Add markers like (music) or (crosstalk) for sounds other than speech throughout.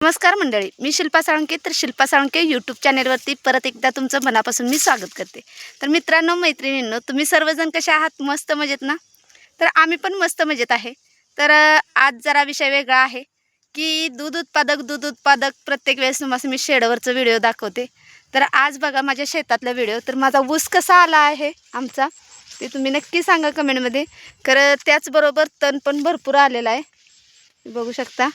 नमस्कार मंडळी मी शिल्पा साळुंके. तर शिल्पा साळुंके यूट्यूब चॅनेलवरती परत एकदा तुमचं मनापासून मी स्वागत करते. तर मित्रांनो मैत्रिणींनो तुम्ही सर्वजण कसे आहात? मस्त मजेत ना? तर आम्ही पण मस्त मजेत आहे. तर आज जरा विषय वेगळा आहे की दूध उत्पादक दूध उत्पादक प्रत्येक वेळेस तुम्हाला मी शेडवरचं व्हिडिओ दाखवते. तर आज बघा माझ्या शेतातला व्हिडिओ तर माझा ऊस कसा आला आहे आमचा ते तुम्ही नक्की सांगा कमेंटमध्ये तर त्याचबरोबर तण पण भरपूर आलेला आहे. बघू शकता.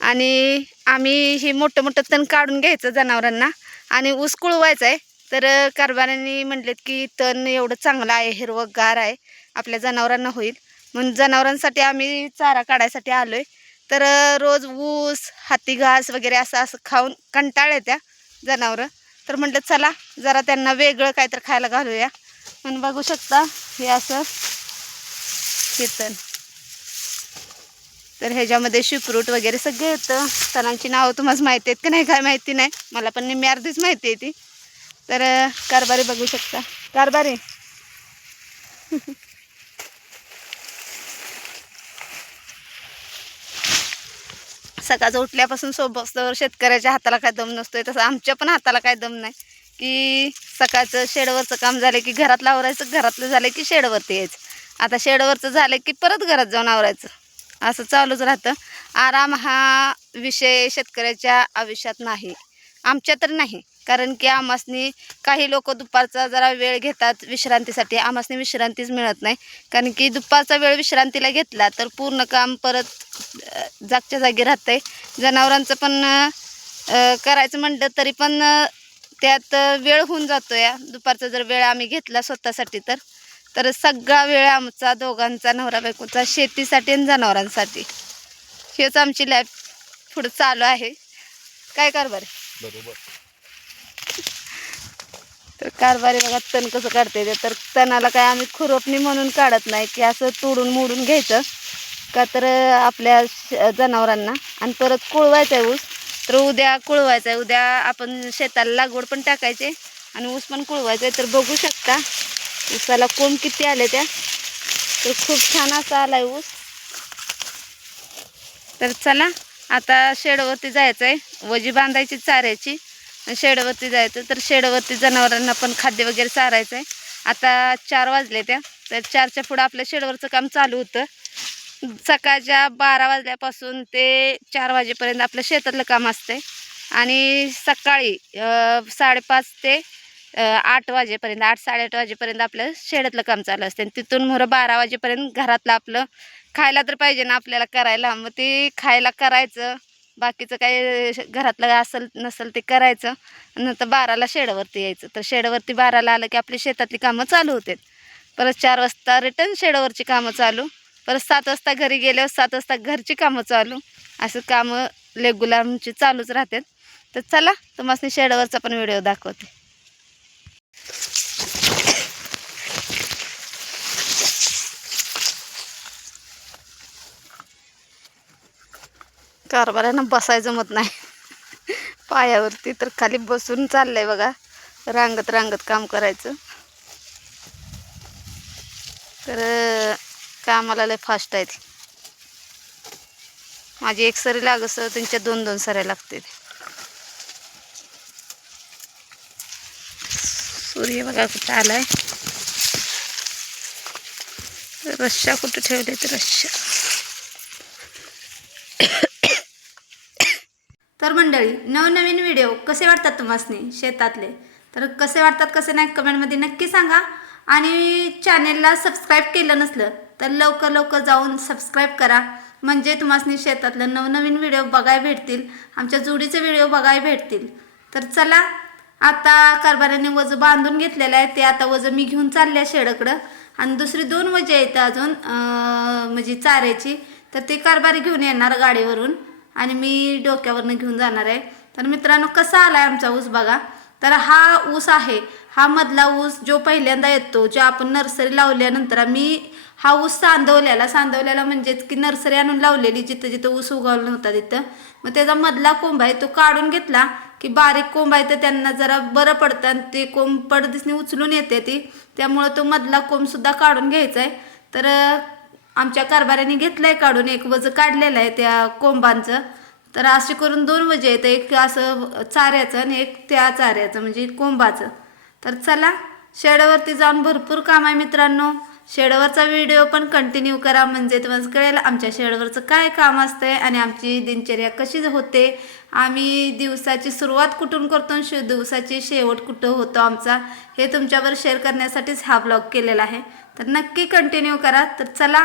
आणि आम्ही हे मोठं मोठं तण काढून घ्यायचं जनावरांना. आणि ऊस कुळवायचं आहे तर अ, कारभाऱ्यांनी म्हटलेत की तण एवढं चांगलं आहे हिरवंगार आहे आपल्या जनावरांना होईल. म्हणून जनावरांसाठी आम्ही चारा काढायसाठी आलो आहे तर रोज ऊस हाती घास वगैरे असं असं खाऊन कंटाळ त्या जनावरं. तर म्हटलं चला जरा त्यांना वेगळं काहीतरी खायला घालूया. म्हणून बघू शकता हे असं हे तण. तर ह्याच्यामध्ये शिपरूट वगैरे सगळे येतं सणांची नावं तुम्हाला माहिती आहेत की नाही काय माहिती नाही. मला पण निम्मी अर्धीच माहिती आहे ती. तर कारभारी बघू शकता. कारभारी. (laughs) सकाळचं उठल्यापासून सोबतवर शेतकऱ्याच्या हाताला काय दम नसतोय तसं आमच्या पण हाताला काय दम नाही. की सकाळचं शेडवरचं काम झालं की घरातलं आवरायचं घरातलं झालं की शेडवरती यायचं. आता शेडवरचं झालं की परत घरात जाऊन आवरायचं. असं चालूच राहतं. आराम हा विषय शेतकऱ्याच्या आयुष्यात नाही. आमच्या तर नाही. कारण की आमासनी काही लोक दुपारचा जरा वेळ घेतात विश्रांतीसाठी. आमासनी विश्रांतीच मिळत नाही. कारण की दुपारचा वेळ विश्रांतीला घेतला तर पूर्ण काम परत जागच्या जागी राहतंय. जनावरांचं पण करायचं म्हणलं तरी पण त्यात वेळ होऊन जातो या दुपारचा जर वेळ आम्ही घेतला स्वतःसाठी तर. तर सगळा वेळ आमचा दोघांचा नवरा बायकोचा शेतीसाठी आणि जनावरांसाठी. हेच आमची लाईफ पुढं चालू आहे. काय कारभार? बरोबर. तर कारभारी बघा तण कसं काढते ते. तर तणाला काय आम्ही खुरपणी म्हणून काढत नाही की असं तोडून मोडून घ्यायचं. का तर आपल्या जनावरांना. आणि परत कुळवायचं आहे ऊस. तर उद्या कुळवायचं आहे उद्या आपण शेताला लागवड पण टाकायचे. आणि ऊस पण कुळवायचं आहे तर बघू शकता. ऊसाला कोंब किती आले त्या? तर खूप छान असा आला आहे ऊस. तर चला आता शेडवरती जायचं आहे वजी बांधायची चाऱ्याची. आणि शेडवरती जायचं तर शेडवरती जनावरांना पण खाद्य वगैरे चारायचं आहे आता चार वाजले त्या तर चारच्या पुढं आपल्या शेडवरचं काम चालू होतं. सकाळच्या बारा वाजल्यापासून ते चार वाजेपर्यंत आपलं शेतातलं काम असतंय. आणि सकाळी साडेपाच ते आठ वाजेपर्यंत आठ साडेआठ वाजेपर्यंत आपलं शेडातलं काम चालू असते. तिथून मोरं बारा वाजेपर्यंत घरातलं आपलं खायला तर पाहिजे ना आपल्याला करायला. मग ते खायला करायचं. बाकीचं काही घरातलं असेल नसेल ते करायचं. नंतर बाराला शेडवरती यायचं. तर शेडवरती बाराला आलं की आपली शेतातली कामं चालू होतात परत चार वाजता रिटर्न शेडवरची कामं चालू. परत सात वाजता घरी गेल्यावर सात वाजता घरची कामं चालू. असं कामं रेग्युलर आमची चालूच राहतात. तर चला तुम्हाला शेडवरचा पण व्हिडिओ दाखवते. कारभाऱ्यांना बसायचं मत नाही. पायावरती तर खाली बसून चाललंय बघा रांगत रांगत काम करायचं. तर कामाला लय फास्ट आहेत माझी एक सरी लागस त्यांच्या दोन दोन सऱ्या लागते सूर्य बघा कुठं आलाय. रश्या कुठं ठेवले ते रश्या तर मंडळी नवनवीन व्हिडिओ कसे वाटतात तुम्हासनी शेतातले? तर कसे वाटतात कसे नाही कमेंटमध्ये नक्की सांगा. आणि चॅनेलला सबस्क्राईब केलं नसलं तर लवकर लवकर जाऊन सबस्क्राईब करा. म्हणजे तुम्हासनी शेतातलं नवनवीन व्हिडिओ बघाय भेटतील आमच्या जोडीचे व्हिडिओ बघाय भेटतील. तर चला आता कारभाऱ्याने वजं बांधून घेतलेलं आहे ते आता वजं मी घेऊन चालले आहे शेडाकडं. आणि दुसरी दोन वजे आहेत अजून म्हणजे चाऱ्याची. तर ते कारभारी घेऊन येणार गाडीवरून. आणि मी डोक्यावरनं घेऊन जाणार आहे. तर मित्रांनो कसा आला आहे आमचा ऊस बघा. तर हा ऊस आहे. हा मधला ऊस जो पहिल्यांदा येतो जो आपण नर्सरी लावल्यानंतर आम्ही हा ऊस सांदवल्याला सांदवल्याला म्हणजेच की नर्सरी आणून लावलेली जिथं जिथं ऊस उगवला होता तिथं. मग त्याचा मधला कोंब आहे तो काढून घेतला की बारीक कोंब आहे तर त्यांना जरा बरं पडतं आणि ते कोंब पडदिसनी उचलून येते ती. त्यामुळं तो मधला कोंबसुद्धा काढून घ्यायचा आहे तर आमच्या कारभाऱ्याने घेतलंय काढून एक वज काढलेलं आहे त्या कोंबांचं. तर असे करून दोन वजे आहेत एक असं चाऱ्याचं आणि एक त्या चाऱ्याचं म्हणजे कोंबाचं. तर चला शेडावरती जाऊन भरपूर काम आहे मित्रांनो. शेडवरचा व्हिडिओ पण कंटिन्यू करा म्हणजे तुम्हाला कळेल आमच्या शेडवरचं काय काम असतंय आणि आमची दिनचर्या कशी होते. आम्ही दिवसाची सुरुवात कुठून करतो शे दिवसाची शेवट कुठं होतो आमचा हे तुमच्यावर शेअर करण्यासाठीच हा ब्लॉग केलेला आहे. तर नक्की कंटिन्यू करा. तर चला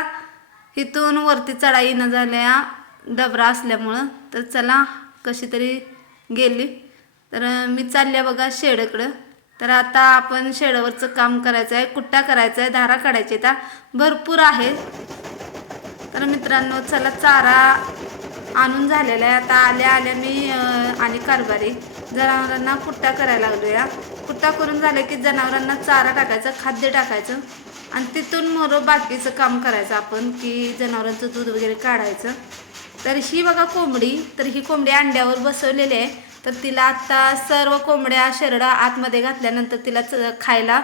इथून वरती चढाई न झाल्या डबरा असल्यामुळं. तर चला कशी तरी गेली. तर मी चालल्या बघा शेडकडं. तर आता आपण शेडावरचं काम करायचं आहे. कुट्टा करायचा आहे. धारा काढायची त्या भरपूर आहे. तर मित्रांनो चला चारा आणून झालेला आहे. आता आल्या आल्या मी आणि कारभारी. जनावरांना कुट्टा करायला लागलो या कुट्टा करून झालं की जनावरांना चारा टाकायचं खाद्य टाकायचं. आणि तिथून मोरं बाकीचं काम करायचं आपण की जनावरांचं दूध वगैरे काढायचं. तर ही बघा कोंबडी तर ही कोंबडी अंड्यावर बसवलेली आहे. तर तिला आता सर्व कोंबड्या शेरडा आतमध्ये घातल्यानंतर तिला च- खायला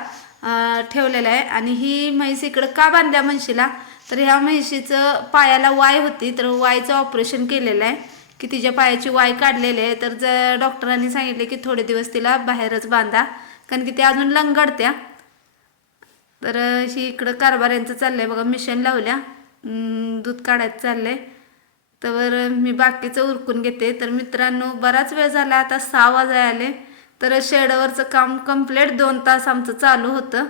ठेवलेलं आहे. आणि ही म्हैस इकडं का बांधल्या म्हशीला? तर ह्या म्हशीचं पायाला वाय होती तर वायचं ऑपरेशन केलेलं आहे. की तिच्या पायाची वाय काढलेली आहे. तर ज डॉक्टरांनी सांगितले की थोडे दिवस तिला बाहेरच बांधा. कारण की ते अजून लंगडत्या. तर ही इकडं कारभार यांचं चाललं चाललंय. बघा मिशन लावल्या. दूध काढायचं चाललंय. तर मी बाकीचं उरकून घेते. तर मित्रांनो बराच वेळ झाला. आता सहा वाजाय आले. तर शेडवरचं काम कंप्लीट दोन तास आमचं चालू होतं.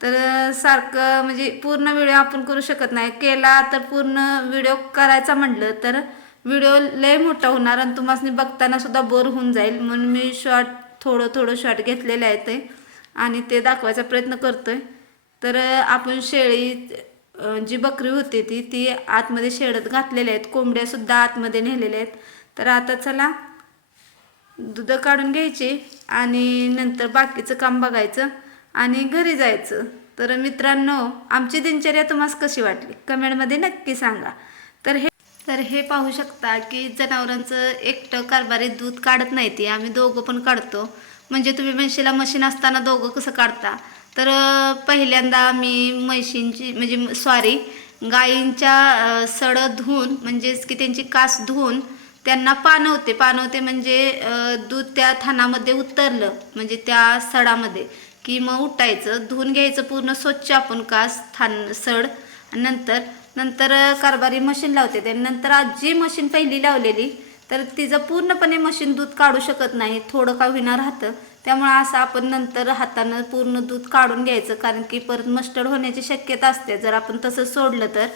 तर सारखं म्हणजे पूर्ण व्हिडिओ आपण करू शकत नाही. केला तर पूर्ण व्हिडिओ करायचा म्हटलं तर व्हिडिओ लय मोठा होणार. आणि तुम्हाला बघताना सुद्धा बोर होऊन जाईल. म्हणून मी शॉर्ट थोडं थोडं शॉर्ट घेतलेलं आहे ते. आणि ते दाखवायचा प्रयत्न करतोय. तर आपण शेळी जी बकरी होती ती ती आतमध्ये शेडत घातलेल्या आहेत. कोंबड्या सुद्धा आतमध्ये नेलेल्या आहेत. तर आता चला दूध काढून घ्यायचे आणि नंतर बाकीचं काम बघायचं आणि घरी जायचं. तर मित्रांनो आमची दिनचर्या तुम्हाला कशी वाटली? कमेंटमध्ये नक्की सांगा. तर हे तर हे पाहू शकता की जनावरांचं एकटं कारभारी दूध काढत नाही ती. आम्ही दोघं पण काढतो. म्हणजे तुम्ही म्हशीला मशीन असताना दोघं कसं काढता? तर पहिल्यांदा मी म्हशींची म्हणजे सॉरी गायींच्या सडं सड धुवून म्हणजेच की त्यांची कास धुवून त्यांना पानवते. पानवते म्हणजे दूध त्या थानामध्ये उतरलं म्हणजे त्या सडामध्ये की मग उठायचं धुवून घ्यायचं पूर्ण स्वच्छ आपण कास थान सड. नंतर नंतर कारभारी मशीन लावते. त्यानंतर नंतर मशीन पहिली लावलेली. तर तिचं पूर्णपणे मशीन दूध काढू शकत नाही थोडं का विना राहतं. त्यामुळे असं आपण नंतर हातानं पूर्ण दूध काढून घ्यायचं कारण की परत मस्टर्ड होण्याची शक्यता असते. जर आपण तसं सोडलं तर.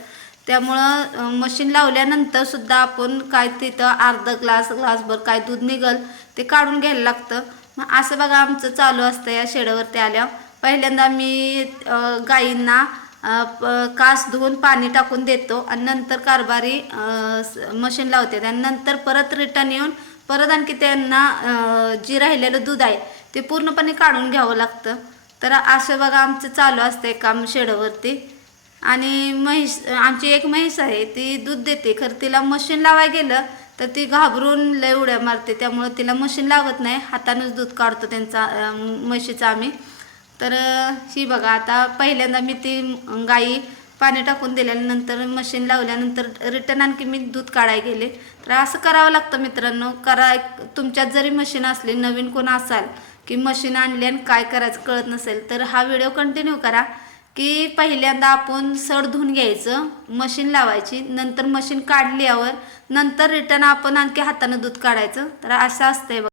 त्यामुळं मशीन लावल्यानंतर सुद्धा आपण काय तिथं अर्धा ग्लास ग्लासभर काय दूध निघल ते काढून घ्यायला लागतं. मग असं बघा आमचं चालू असतं या शेडावरती आल्या पहिल्यांदा मी गाईंना कास धुवून पाणी टाकून देतो आणि नंतर कारभारी मशीन लावते. आणि नंतर परत रिटर्न येऊन परत आणखी त्यांना जी राहिलेलं दूध आहे ते पूर्णपणे काढून घ्यावं लागतं. तर असं बघा आमचं चालू असतंय काम शेडवरती. आणि म्हैस आमची एक म्हैस आहे ती दूध देते. खरं तिला मशीन लावायला गेलं तर ती घाबरून लय उड्या मारते. त्यामुळं तिला मशीन लावत नाही. हातानंच दूध काढतो त्यांचा म्हशीचा म्हशीचं आम्ही. तर ही बघा आता पहिल्यांदा मी ती गाई पाणी टाकून दिल्यानंतर मशीन लावल्यानंतर रिटर्न आणखी मी दूध काढायला गेले. तर असं करावं लागतं मित्रांनो. करा तुमच्यात जरी मशीन असली नवीन कोण असाल की मशीन आणली आणि काय करायचं कळत नसेल तर हा व्हिडिओ कंटिन्यू करा की पहिल्यांदा आपण सड धुवून घ्यायचं मशीन लावायची नंतर मशीन काढल्यावर नंतर रिटर्न आपण आणखी हातानं दूध काढायचं. तर असं असतंय बघा.